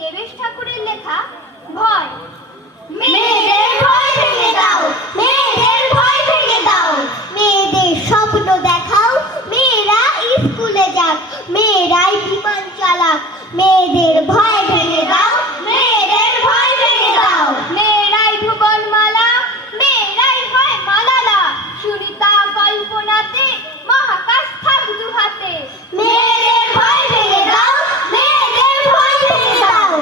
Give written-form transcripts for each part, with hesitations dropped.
দেবেশ ঠাকুরের লেখা ভয়। মেয়েদের ভয় ভেঙে দাও, মেয়েদের ভয় ভেঙে দাও, মেয়েদের স্বপ্ন দেখাও, মেয়েরা স্কুলে যাক, মেয়েরাই বিমান চালাক, মেয়েদের ভয় ভেঙে দাও, মেয়েদের ভয় ভেঙে দাও। মেয়েরাই ভুবন মালা, মেয়েরাই হয় মালালা, সুনিতা কল্পনাতে মহাকাশ থাক দু হাতে। মেয়েদের ভয় ভেঙে দাও, মেয়েদের ভয় ভেঙে দাও।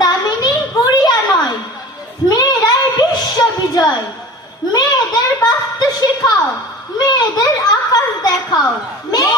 দামিনী গুড়িয়া নয়, মেয়েরাই বিশ্ব বিজয়, মেয়েদের বাঁচতে শেখাও, মেয়েদের আকাশ দেখাও, মেয়ে